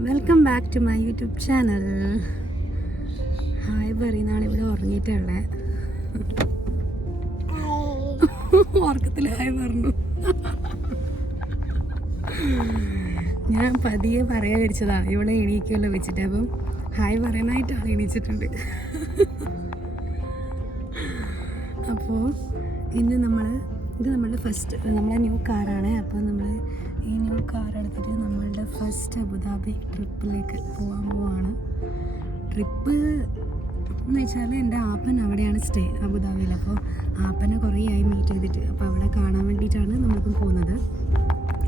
Welcome back to my YouTube channel. Hi പറയുന്നതാണ് ഇവിടെ ഉറങ്ങിയിട്ടുള്ളത്. ഉറക്കത്തിൽ ഹായ് പറഞ്ഞു. ഞാൻ പതിയെ പറയാൻ വിളിച്ചതാ ഇവിടെ എണീക്കുമല്ലോ വെച്ചിട്ട്. അപ്പം ഹായ് പറയാനായിട്ട് ആൾ എണീച്ചിട്ടുണ്ട്. അപ്പോൾ ഇന്ന് ഇത് നമ്മളുടെ ഫസ്റ്റ് നമ്മളെ ന്യൂ കാറാണ്. അപ്പോൾ നമ്മൾ ഈ ന്യൂ കാർ എടുത്തിട്ട് നമ്മളുടെ ഫസ്റ്റ് അബുദാബി ട്രിപ്പിലേക്ക് പോകാൻ പോവാണ്. ട്രിപ്പ് എന്ന് വെച്ചാൽ എൻ്റെ ആപ്പൻ അവിടെയാണ് സ്റ്റേ അബുദാബിയിൽ. അപ്പോൾ ആപ്പനെ കുറേ ആയി മീറ്റ് ചെയ്തിട്ട്, അപ്പോൾ അവിടെ കാണാൻ വേണ്ടിയിട്ടാണ് നമ്മളിപ്പം പോകുന്നത്.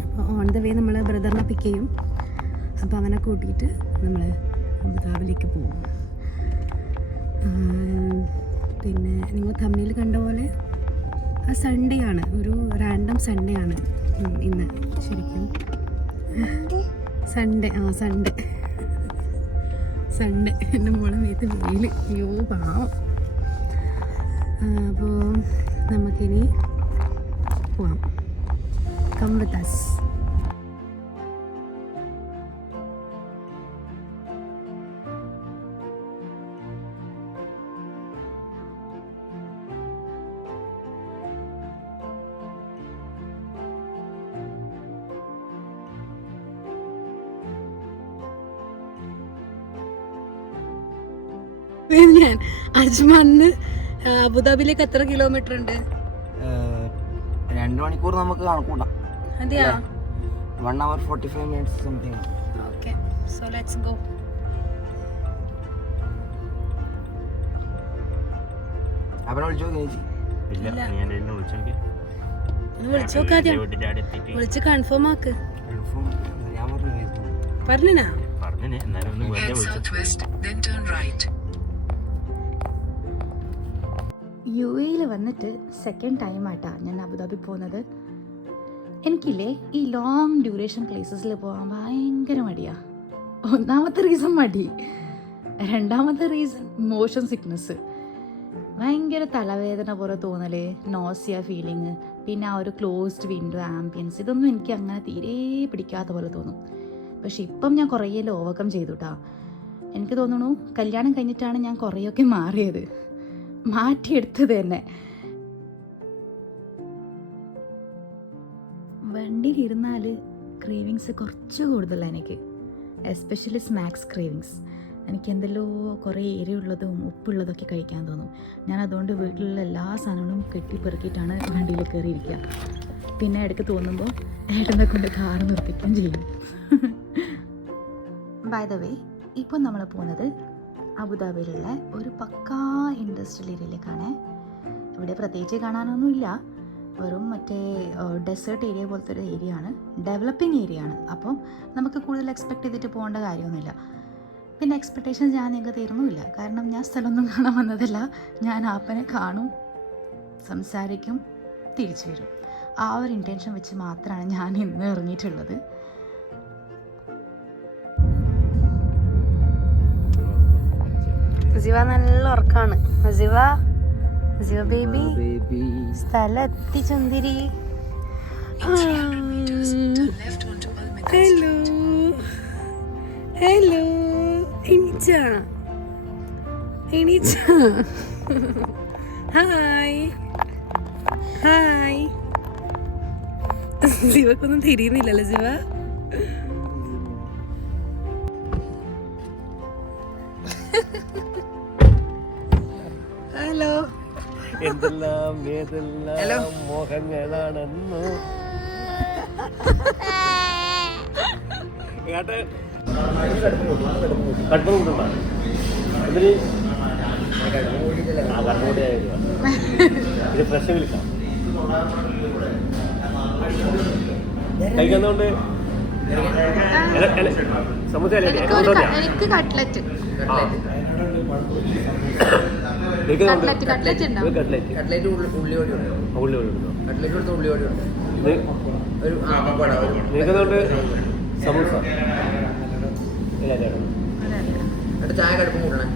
അപ്പോൾ ഓൺ ദ വേ നമ്മൾ ബ്രദറിനെ പിക്ക് ചെയ്യും. അപ്പോൾ അവനെ കൂട്ടിയിട്ട് നമ്മൾ അബുദാബിയിലേക്ക് പോകും. പിന്നെ നിങ്ങൾ തമിഴിൽ കണ്ട പോലെ സൺഡേ ആണ്, ഒരു റാൻഡം സൺഡേ ആണ് ഇന്ന്. ശരിക്കും സൺഡേ എൻ്റെ മോളെ മേത്ത് വെയിൽ. അയ്യോ പാവം. അപ്പോൾ നമുക്കിനി പോവാം. Come with us. ഞാൻ അജ്മാനിന്ന് അബുദാബിയിലേക്ക് എത്ര കിലോമീറ്റർ ഉണ്ട്? 2 മണിക്കൂർ നമുക്ക് കണക്കൂട്ടാം. അതെയാ? 1 hour 45 minutes something. Okay, so let's go. അവനെ വിളിച്ചോ ചേച്ചി? വിളിച്ച് കൺഫേം ആക്ക്. ഞാൻ പറഞ്ഞാ യു എയിൽ വന്നിട്ട് സെക്കൻഡ് ടൈമായിട്ടാ ഞാൻ അബുദാബി പോകുന്നത്. എനിക്കില്ലേ ഈ ലോങ് ഡ്യൂറേഷൻ പ്ലേസസിൽ പോകാൻ ഭയങ്കര മടിയാ. ഒന്നാമത്തെ റീസൺ മടി, രണ്ടാമത്തെ റീസൺ മോഷൻ സിക്നസ്. ഭയങ്കര തലവേദന പോലെ തോന്നല്, നോസിയ ഫീലിങ്, പിന്നെ ആ ഒരു ക്ലോസ്ഡ് വിൻഡോ ആംബിയൻസ്, ഇതൊന്നും എനിക്ക് അങ്ങനെ തീരെ പിടിക്കാത്ത പോലെ തോന്നും. പക്ഷെ ഇപ്പം ഞാൻ കുറേയെല്ലാം ഓവർകം ചെയ്തു കേട്ടോ. എനിക്ക് തോന്നുന്നു കല്യാണം കഴിഞ്ഞിട്ടാണ് ഞാൻ കുറേയൊക്കെ മാറിയത്, മാറ്റിയെടുത്തത് തന്നെ. വണ്ടിയിലിരുന്നാൽ ക്രേവിങ്സ് കുറച്ച് കൂടുതലാണ് എനിക്ക്, എസ്പെഷ്യലി സ്നാക്സ് ക്രേവിങ്സ്. എനിക്ക് എന്തെല്ലോ കുറേ എരിവുള്ളതും ഉപ്പുള്ളതൊക്കെ കഴിക്കാൻ തോന്നും. ഞാൻ അതുകൊണ്ട് വീട്ടിലുള്ള എല്ലാ സാധനങ്ങളും കെട്ടിപ്പെറുക്കിയിട്ടാണ് വണ്ടിയിൽ കയറിയിരിക്കുക. പിന്നെ ഇടയ്ക്ക് തോന്നുമ്പോൾ ഏട്ടനെ കൊണ്ട് കാറ് നിർത്തിക്കുകയും ചെയ്യും. ബൈ ദ വേ, ഇപ്പോൾ നമ്മൾ പോകുന്നത് അബുദാബിയിലുള്ള ഒരു പക്കാ ഇൻഡസ്ട്രിയൽ ഏരിയയിലേക്കാണ്. ഇവിടെ പ്രത്യേകിച്ച് കാണാനൊന്നുമില്ല, വെറും മറ്റേ ഡെസേർട്ട് ഏരിയ പോലത്തെ ഒരു ഏരിയ ആണ്, ഡെവലപ്പിംഗ് ഏരിയ ആണ്. അപ്പം നമുക്ക് കൂടുതൽ എക്സ്പെക്ട് ചെയ്തിട്ട് പോകേണ്ട കാര്യമൊന്നുമില്ല. പിന്നെ എക്സ്പെക്റ്റേഷൻസ് ഞാൻ നിങ്ങൾക്ക് തരുന്നുമില്ല, കാരണം ഞാൻ സ്ഥലമൊന്നും കാണാൻ വന്നതല്ല. ഞാൻ ആപ്പനെ കാണും, സംസാരിക്കും, തിരിച്ചു വരും. ആ ഒരു ഇൻറ്റൻഷൻ വെച്ച് മാത്രമാണ് ഞാൻ ഇന്ന് ഇറങ്ങിയിട്ടുള്ളത്. അസിവ നല്ല ഉറക്കാണ്. അസിവ ബേബി സ്ഥലം എത്തി ചുന്തിരി. ഹലോ ഹലോ, എണീച്ച ഹായ് ഹായ്. ശിവക്കൊന്നും തിരിയുന്നില്ലല്ലോ ശിവ. ഹലോ. എന്തെല്ലാം ഏതെല്ലാം മോഹങ്ങളാണെന്ന് ഫ്രഷ് വിളിക്കാം കഴിക്കുന്നോണ്ട്. എനിക്ക് കട്ട്ലറ്റ് സമൂസ ചായ കടുപ്പം കൂട്ടണേ.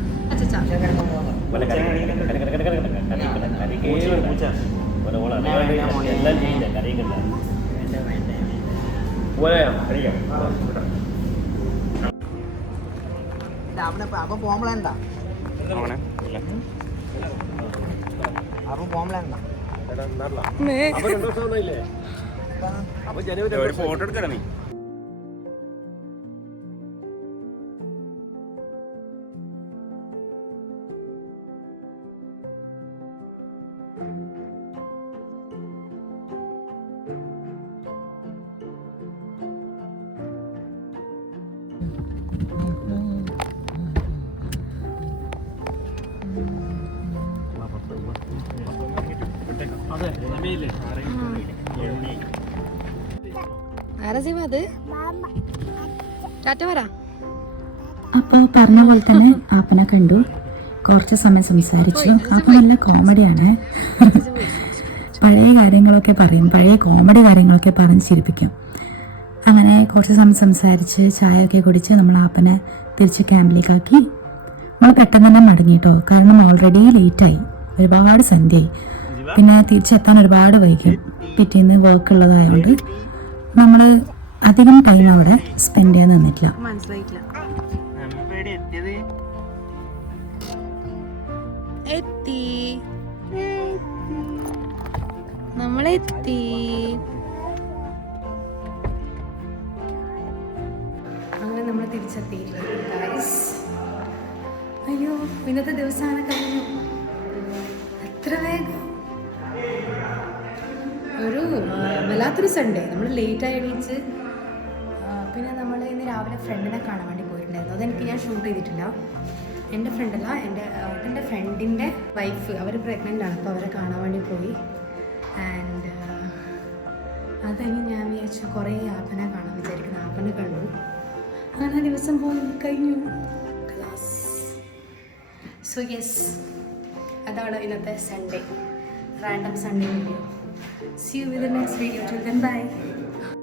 അപ്പം പോമ്പളണ്ട അപ്പം പോമ്പളണ്ട അപ്പൊ 2 ദിവസം ഒന്നുമില്ലേ? അപ്പൊ ജനുവരി ഫോട്ടോ എടുക്കണം നീ. അപ്പോൾ പറഞ്ഞ പോലെ തന്നെ ആപ്പനെ കണ്ടു, കുറച്ച് സമയം സംസാരിച്ചു. അപ്പം നല്ല കോമഡിയാണ്. പഴയ കാര്യങ്ങളൊക്കെ പറയും, പഴയ കോമഡി കാര്യങ്ങളൊക്കെ പറഞ്ഞ് ചിരിപ്പിക്കും. അങ്ങനെ കുറച്ച് സമയം സംസാരിച്ച് ചായയൊക്കെ കുടിച്ച് നമ്മൾ ആപ്പനെ തിരിച്ച് ക്യാമ്പിലേക്കാക്കി. നമ്മൾ പെട്ടെന്ന് തന്നെ മടങ്ങി കേട്ടോ, കാരണം ഓൾറെഡി ലേറ്റായി, ഒരുപാട് സന്ധ്യയായി. പിന്നെ തിരിച്ചെത്താൻ ഒരുപാട് വൈകും, പിറ്റേന്ന് വർക്ക് ഉള്ളതായതുകൊണ്ട് നമ്മൾ അധികം ടൈം അവിടെ സ്പെൻഡ് ചെയ്യാൻ നിന്നിട്ടില്ല. മനസ്സിലായിട്ടില്ല. എത്തി, നമ്മളെത്തി. അങ്ങനെ നമ്മൾ തിരിച്ചെത്തിയിട്ടുണ്ട്. അയ്യോ, ഇന്നത്തെ ദിവസമാണ് കഴിഞ്ഞു. എത്ര വേഗം. ഒരു വല്ലാത്തൊരു സൺഡേ. നമ്മൾ ലേറ്റായി എണീച്ച് പിന്നെ നമ്മൾ ഇന്ന് രാവിലെ ഫ്രണ്ടിനെ കാണാൻ വേണ്ടി പോയിട്ടുണ്ടായിരുന്നു. അതെനിക്ക് ഞാൻ ഷൂട്ട് ചെയ്തിട്ടില്ല. എൻ്റെ ഫ്രണ്ടല്ല, എൻ്റെ ഫ്രണ്ടിൻ്റെ വൈഫ്, അവർ പ്രഗ്നൻ്റ് ആണ്. അപ്പോൾ അവരെ കാണാൻ വേണ്ടി പോയി. ആൻഡ് അത് കഴിഞ്ഞ് ഞാൻ വിചാരിച്ചു കുറേ ആപ്പനെ കാണാൻ വിചാരിക്കുന്ന ആപ്പനെ കണ്ടു. അങ്ങനെ ദിവസം പോയി കഴിഞ്ഞു. ക്ലാസ്. സോ യെസ്, അതാണ് ഇന്നത്തെ Sunday, random Sunday video. See you with the next video. Till then, bye.